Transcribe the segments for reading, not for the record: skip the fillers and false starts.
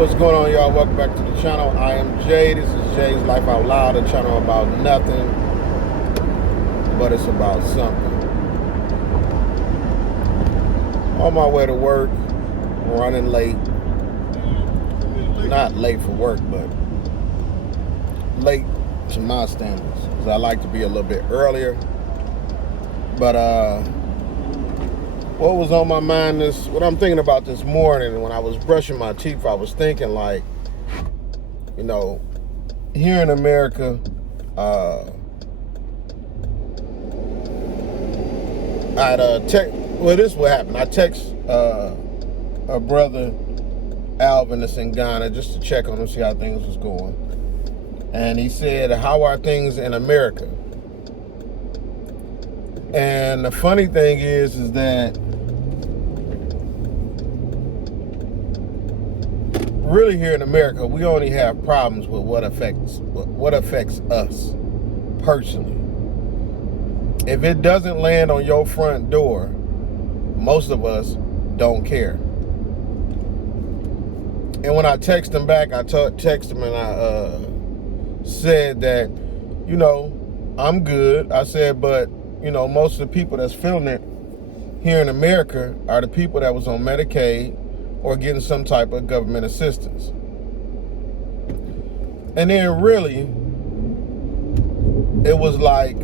What's going on, y'all? Welcome back to the channel. I am Jay. This is Jay's Life Out Loud, a channel about nothing, but it's about something. On my way to work, running late. Not late for work, but late to my standards, because I like to be a little bit earlier. But what was on my mind what I'm thinking about this morning when I was brushing my teeth, I was thinking, like, you know, here in America, this is what happened. I text a brother, Alvin, that's in Ghana, just to check on him, see how things was going. And he said, how are things in America? And the funny thing is that really here in America, we only have problems with what affects us personally. If it doesn't land on your front door, most of us don't care. And when I text him back, I text him and I said that, you know, I'm good. I said, but, you know, most of the people that's feeling it here in America are the people that was on Medicaid or getting some type of government assistance. And then really, it was like,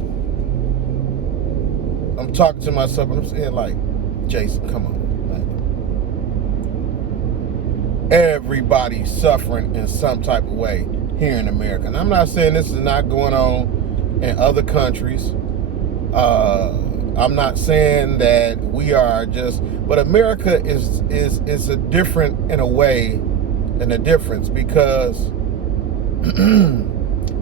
I'm talking to myself and I'm saying, like, Jason, come on. Like, everybody's suffering in some type of way here in America. And I'm not saying this is not going on in other countries. I'm not saying that we are just, but America is a different in a way, and a difference, because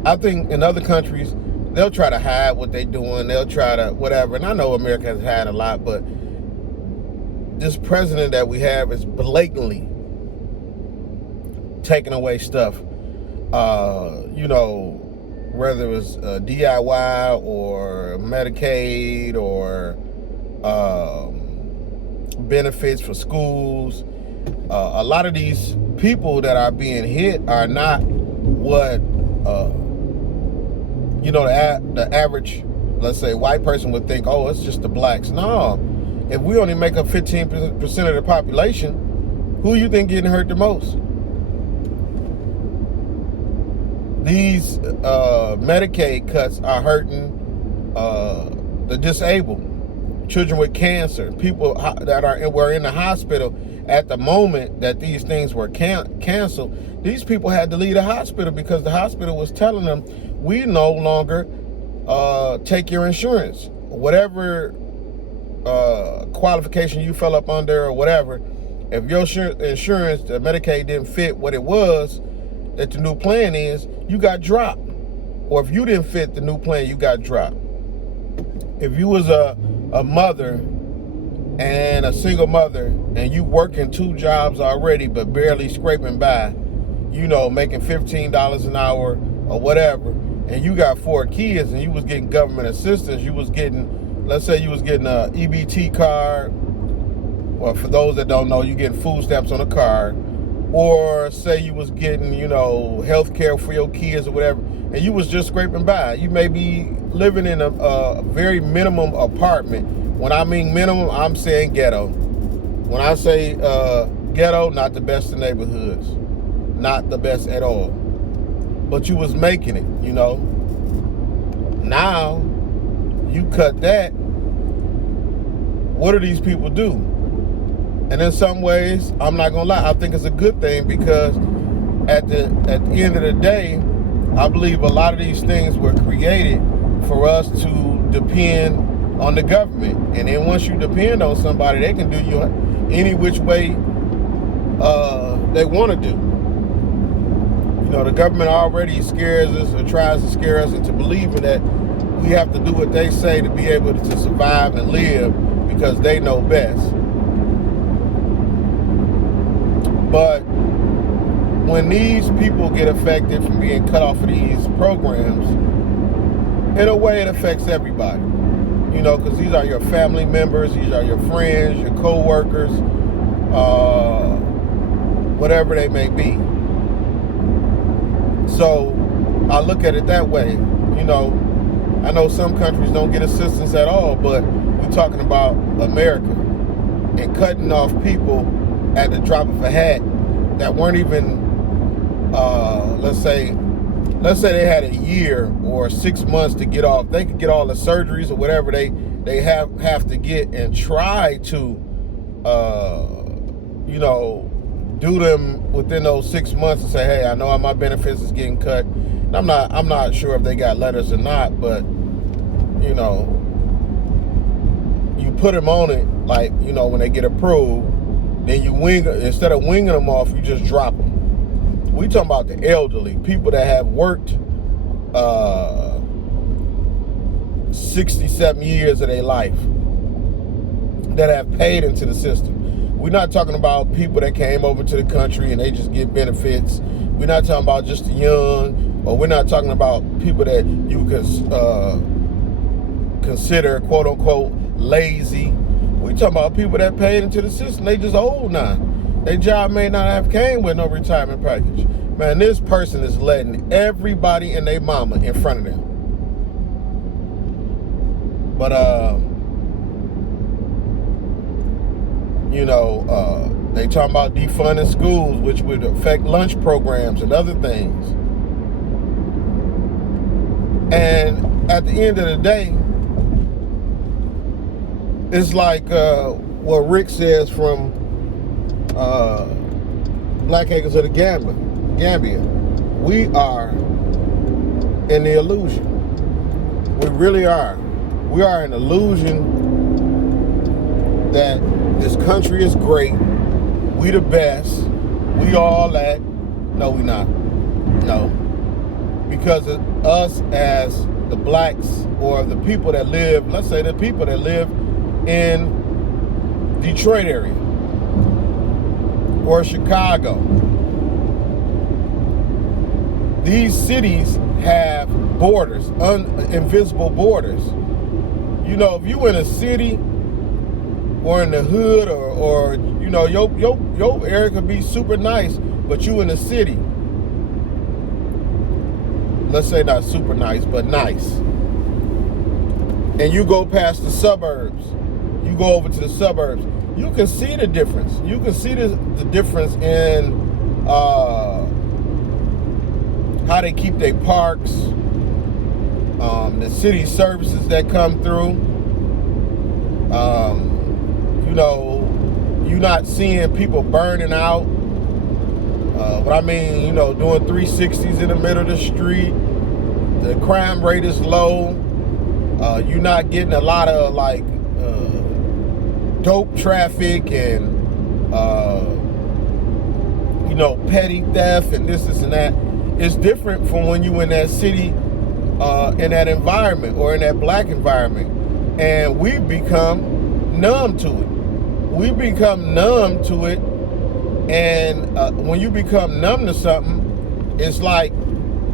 I think in other countries, they'll try to hide what they're doing. They'll try to whatever. And I know America has had a lot, but this president that we have is blatantly taking away stuff. You know, whether it was DIY or Medicaid or benefits for schools. A lot of these people that are being hit are not what, you know, the average, let's say, white person would think, oh, it's just the blacks. No, if we only make up 15% of the population, who you think getting hurt the most? These Medicaid cuts are hurting the disabled, children with cancer, people that were in the hospital at the moment that these things were canceled. These people had to leave the hospital because the hospital was telling them, we no longer take your insurance. Whatever qualification you fell up under or whatever, if your insurance, the Medicaid, didn't fit what it was, that the new plan is, you got dropped. Or if you didn't fit the new plan, you got dropped. If you was a mother and a single mother and you working 2 jobs already but barely scraping by, you know, making $15 an hour or whatever, and you got 4 kids and you was getting government assistance, you was getting, let's say you was getting a EBT card, or for those that don't know, you getting food stamps on a card, or say you was getting, you know, health care for your kids or whatever, and you was just scraping by. You may be living in a very minimum apartment. When I mean minimum, I'm saying ghetto. When I say ghetto, not the best in neighborhoods. Not the best at all. But you was making it, you know. Now, you cut that. What do these people do? And in some ways, I'm not gonna lie, I think it's a good thing, because at the end of the day, I believe a lot of these things were created for us to depend on the government. And then once you depend on somebody, they can do you any which way they want to do. You know, the government already scares us, or tries to scare us into believing that we have to do what they say to be able to survive and live, because they know best. But when these people get affected from being cut off of these programs, in a way it affects everybody. You know, because these are your family members, these are your friends, your co-workers, whatever they may be. So I look at it that way. You know, I know some countries don't get assistance at all, but we're talking about America and cutting off people at the drop of a hat that weren't even, let's say they had a year or 6 months to get off. They could get all the surgeries or whatever they have to get and try to, you know, do them within those 6 months and say, hey, I know my benefits is getting cut. And I'm not sure if they got letters or not, but you know, you put them on it, like, you know, when they get approved, then you instead of winging them off, you just drop them. We talking about the elderly, people that have worked 67 years of their life, that have paid into the system. We're not talking about people that came over to the country and they just get benefits. We're not talking about just the young, or we're not talking about people that you consider quote unquote lazy. We're talking about people that paid into the system. They just old now. Their job may not have came with no retirement package. Man, this person is letting everybody and their mama in front of them. But you know, they talking about defunding schools, which would affect lunch programs and other things. And at the end of the day, it's like what Rick says from Black Acres of the Gambia. We are in the illusion. We really are. We are an illusion that this country is great. We the best. We all that. No, we not. No. Because of us as the blacks or the people that live, let's say the people that live in Detroit area or Chicago. These cities have borders, invisible borders. You know, if you in a city or in the hood or you know, your area could be super nice, but you in the city. Let's say not super nice, but nice. And you go past the suburbs. You go over to the suburbs. You can see the difference. You can see the difference in how they keep their parks, the city services that come through. You know, you're not seeing people burning out. But I mean, you know, doing 360s in the middle of the street. The crime rate is low. You're not getting a lot of like dope traffic and you know, petty theft and this and that. It's different from when you in that city, in that environment or in that black environment, and we become numb to it. We become numb to it, and when you become numb to something, it's like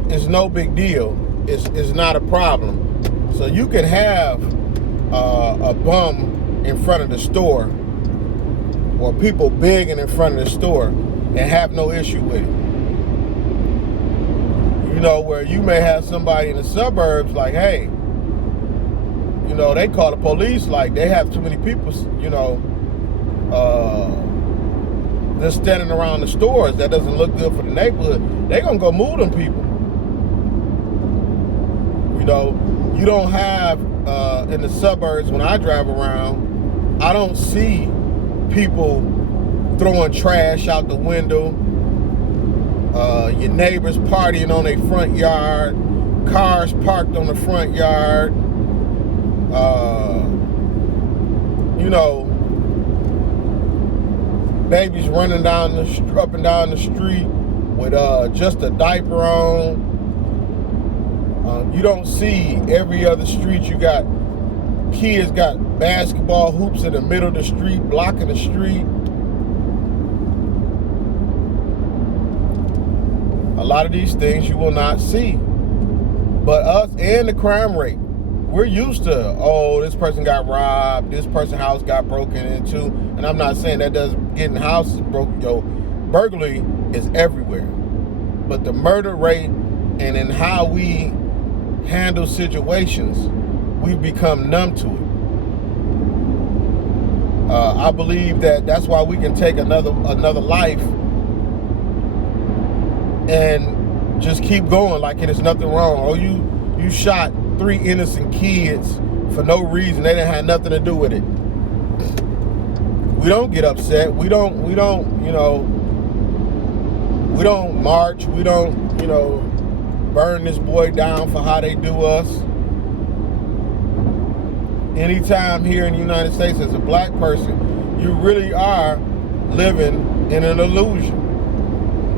it's no big deal. It's not a problem. So you can have a bum in front of the store or people begging in front of the store and have no issue with it. You know, where you may have somebody in the suburbs like, hey, you know, they call the police like they have too many people, you know, just standing around the stores. That doesn't look good for the neighborhood. They're going to go move them people. You know, you don't have, in the suburbs, when I drive around, I don't see people throwing trash out the window, your neighbors partying on their front yard, cars parked on the front yard, you know, babies running up and down the street with just a diaper on. You don't see every other street. You got kids got basketball hoops in the middle of the street, blocking the street. A lot of these things you will not see. But us and the crime rate, we're used to, oh, this person got robbed, this person's house got broken into. And I'm not saying that doesn't getting houses broken, yo. burglary is everywhere. But the murder rate and in how we handle situations, we've become numb to it. I believe that's why we can take another life and just keep going like it is nothing wrong. Oh, you shot 3 innocent kids for no reason. They didn't have nothing to do with it. We don't get upset. We don't march. We don't, burn this boy down for how they do us. Anytime here in the United States as a black person, you really are living in an illusion.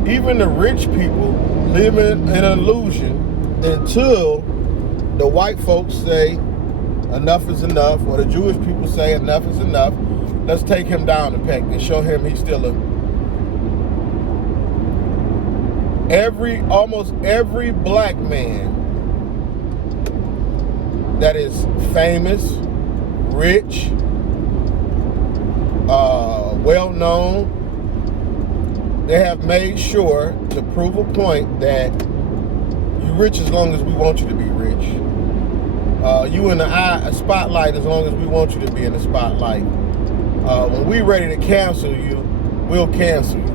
Even the rich people live in an illusion until the white folks say enough is enough, or the Jewish people say enough is enough. Let's take him down a peg and show him he's still almost every black man that is famous, rich, well-known, they have made sure to prove a point that you're rich as long as we want you to be rich. You in the spotlight as long as we want you to be in the spotlight. When we're ready to cancel you, we'll cancel you.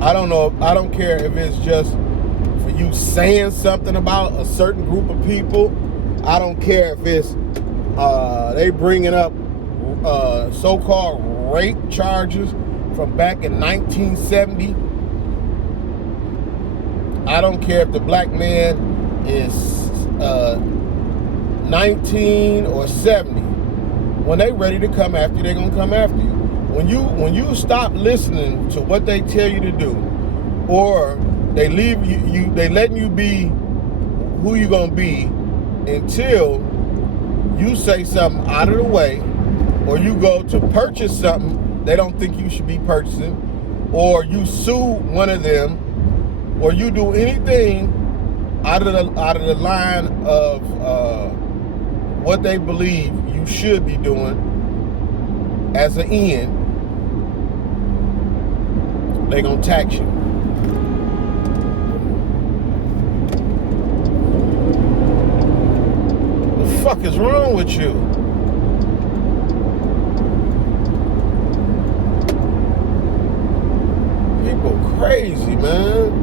I don't care if it's just for you saying something about a certain group of people. I don't care if it's they bringing up so-called rape charges from back in 1970. I don't care if the black man is 19 or 70. When they ready to come after you, they're gonna come after you. When you stop listening to what they tell you to do, or they leave you they letting you be who you gonna be until you say something out of the way, or you go to purchase something they don't think you should be purchasing, or you sue one of them, or you do anything out of the line of what they believe you should be doing as an end, they gonna tax you. The fuck is wrong with you? People crazy, man.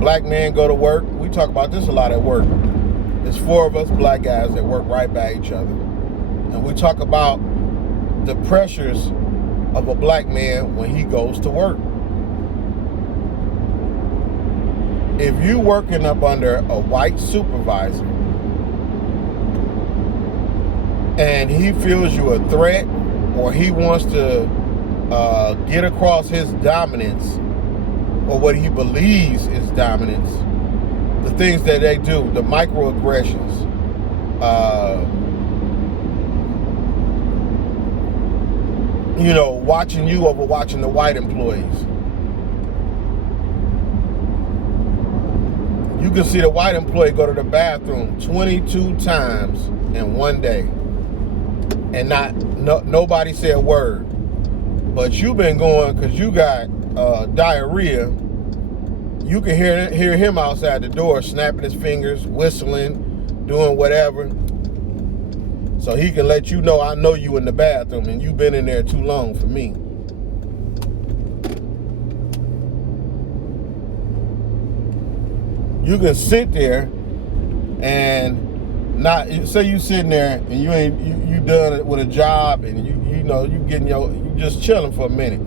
Black men go to work. We talk about this a lot at work. There's 4 of us black guys that work right by each other. And we talk about the pressures of a black man when he goes to work. If you working up under a white supervisor and he feels you a threat, or he wants to get across his dominance, or what he believes is dominance, the things that they do, the microaggressions, watching you over watching the white employees. You can see the white employee go to the bathroom 22 times in one day, and nobody said a word. But you've been going because you got diarrhea. You can hear him outside the door snapping his fingers, whistling, doing whatever, so he can let you know, I know you in the bathroom and you've been in there too long for me. You can sit there and not say you sitting there and you done it with a job, and you just chilling for a minute.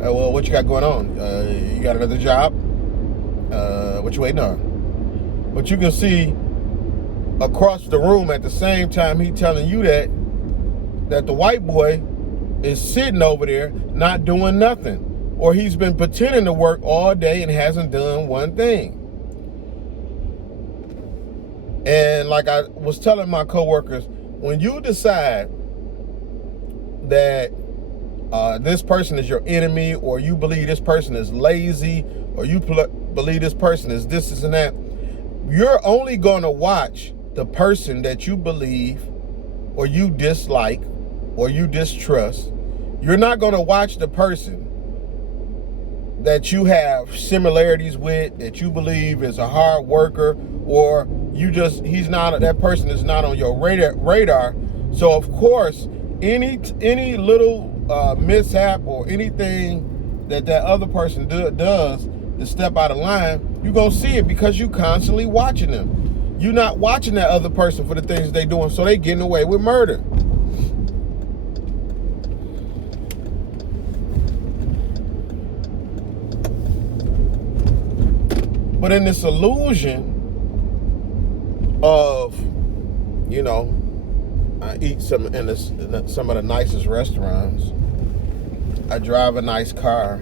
Well, what you got going on? You got another job? What you waiting on? But you can see across the room at the same time he telling you that the white boy is sitting over there not doing nothing, or he's been pretending to work all day and hasn't done one thing. And like I was telling my coworkers, when you decide that this person is your enemy, or you believe this person is lazy, or you believe this person is this and that, you're only going to watch the person that you believe or you dislike or you distrust. You're not going to watch the person that you have similarities with, that you believe is a hard worker, or that person is not on your radar. So of course, any little mishap or anything that other person does to step out of line, you're going to see it because you constantly watching them. You're not watching that other person for the things they doing, so they getting away with murder. But in this illusion of, I eat some of the nicest restaurants, I drive a nice car,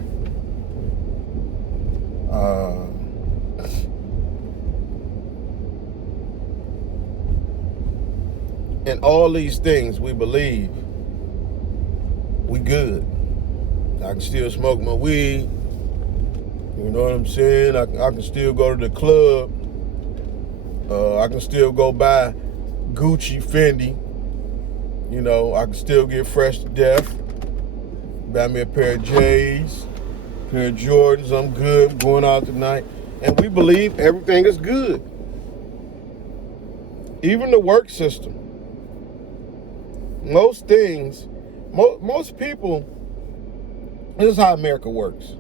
and all these things we believe we good. I can still smoke my weed. You know what I'm saying? I can still go to the club. I can still go buy Gucci, Fendi. I can still get fresh to death. Buy me a pair of J's, a pair of Jordans. I'm good. I'm going out tonight. And we believe everything is good. Even the work system. Most things, most people, this is how America works.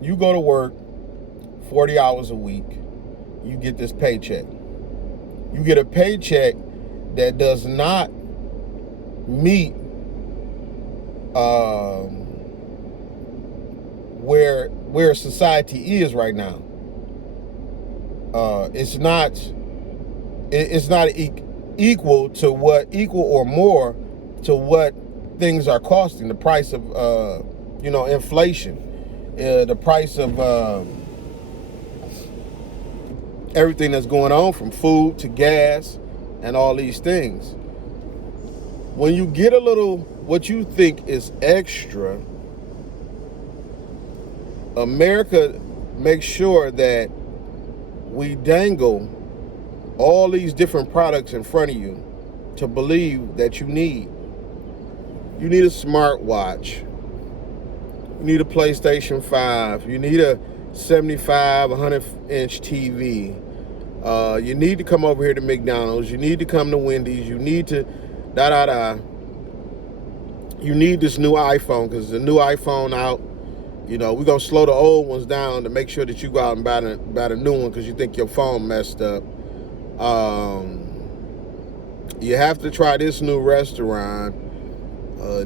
You go to work 40 hours a week, you get this paycheck. You get a paycheck that does not meet where society is right now. It's not equal or more to what things are costing. The price of inflation. The price of everything that's going on, from food to gas and all these things. When you get a little what you think is extra, America makes sure that we dangle all these different products in front of you to believe that you need. You need a smartwatch. You need a PlayStation 5. You need a 75, 100-inch TV. You need to come over here to McDonald's. You need to come to Wendy's. You need to You need this new iPhone because the new iPhone out. We're going to slow the old ones down to make sure that you go out and buy the new one because you think your phone messed up. You have to try this new restaurant.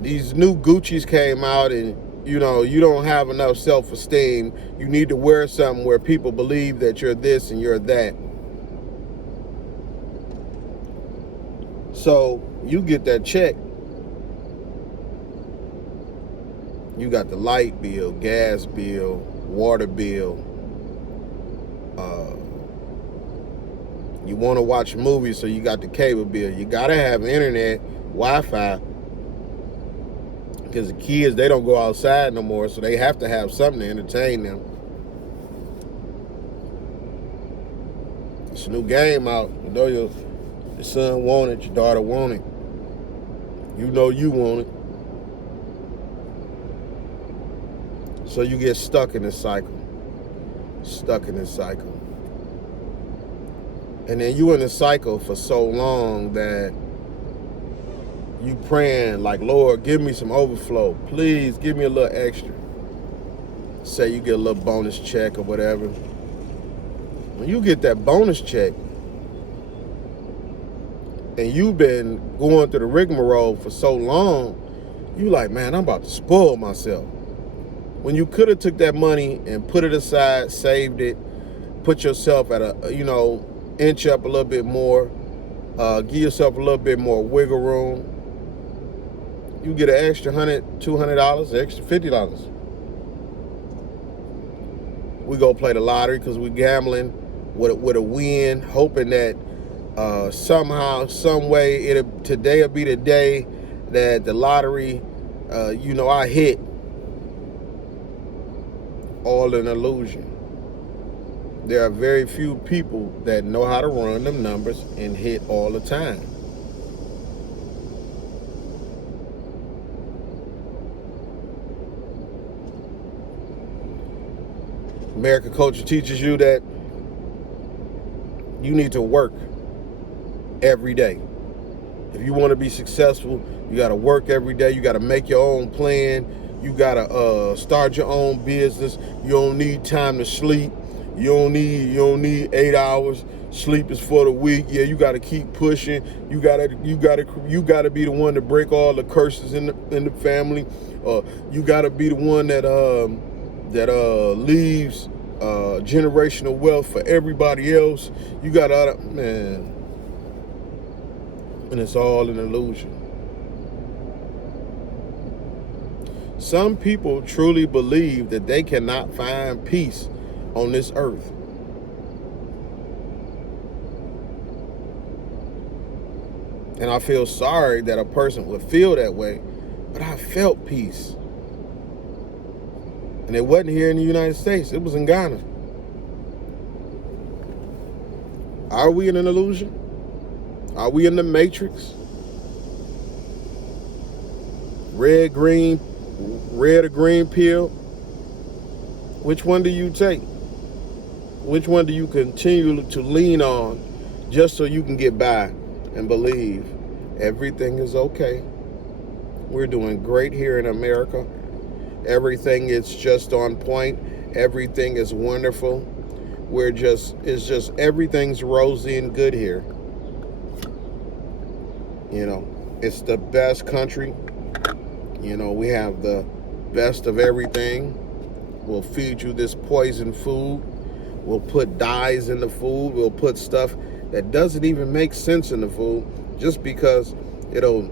These new Gucci's came out, and you don't have enough self-esteem. You need to wear something where people believe that you're this and you're that. So you get that check. You got the light bill, gas bill, water bill. You want to watch movies, so you got the cable bill. You got to have internet, Wi-Fi. Because the kids, they don't go outside no more, so they have to have something to entertain them. It's a new game out. Your son want it, your daughter want it. You want it. So you get stuck in this cycle. And then you in a cycle for so long that you praying like, Lord, give me some overflow. Please give me a little extra. Say you get a little bonus check or whatever. When you get that bonus check and you've been going through the rigmarole for so long, you like, man, I'm about to spoil myself. When you could have took that money and put it aside, saved it, put yourself at inch up a little bit more, give yourself a little bit more wiggle room. You get an extra $100, $200, extra $50. We go play the lottery because we're gambling with a win, hoping that somehow, some way, today'll be the day that the lottery I hit all an illusion. There are very few people that know how to run them numbers and hit all the time. American culture teaches you that you need to work every day. If you want to be successful, you got to work every day. You got to make your own plan. You got to start your own business. You don't need time to sleep. You don't need 8 hours. Sleep is for the weak. Yeah, you got to keep pushing. You got to be the one to break all the curses in the family. You got to be the one that leaves generational wealth for everybody else. You got to, man, and it's all an illusion. Some people truly believe that they cannot find peace on this earth. And I feel sorry that a person would feel that way, but I felt peace. And it wasn't here in the United States, it was in Ghana. Are we in an illusion? Are we in the Matrix? Red or green pill? Which one do you take? Which one do you continue to lean on just so you can get by and believe everything is okay? We're doing great here in America. Everything is just on point. Everything is wonderful. Everything's rosy and good here. It's the best country. We have the best of everything. We'll feed you this poison food. We'll put dyes in the food. We'll put stuff that doesn't even make sense in the food just because it'll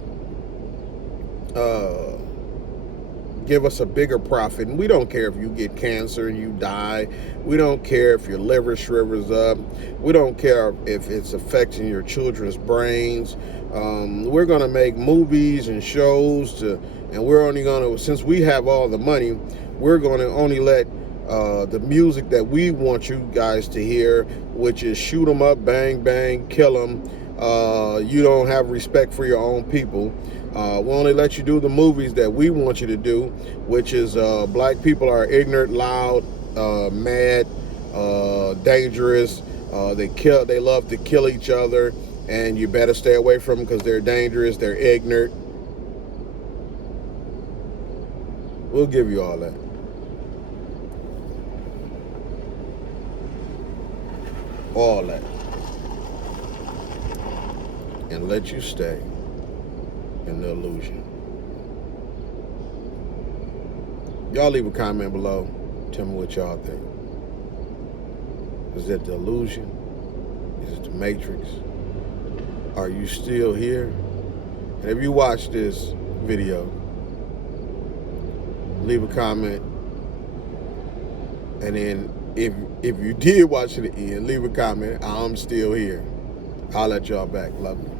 give us a bigger profit. And we don't care if you get cancer and you die. We don't care if your liver shrivels up. We don't care if it's affecting your children's brains. We're going to make movies and shows and we're only going to, since we have all the money, we're going to only let the music that we want you guys to hear, which is shoot 'em up, bang, bang, kill 'em. You don't have respect for your own people. We'll only let you do the movies that we want you to do, which is black people are ignorant, loud, mad, dangerous. They love to kill each other, and you better stay away from them because they're dangerous, they're ignorant. We'll give you all that. All that. And let you stay in the illusion. Y'all leave a comment below. Tell me what y'all think. Is it the illusion? Is it the Matrix? Are you still here? And if you watch this video, leave a comment. And then if you did watch it to the end, leave a comment. I'm still here. I'll let y'all back. Love you.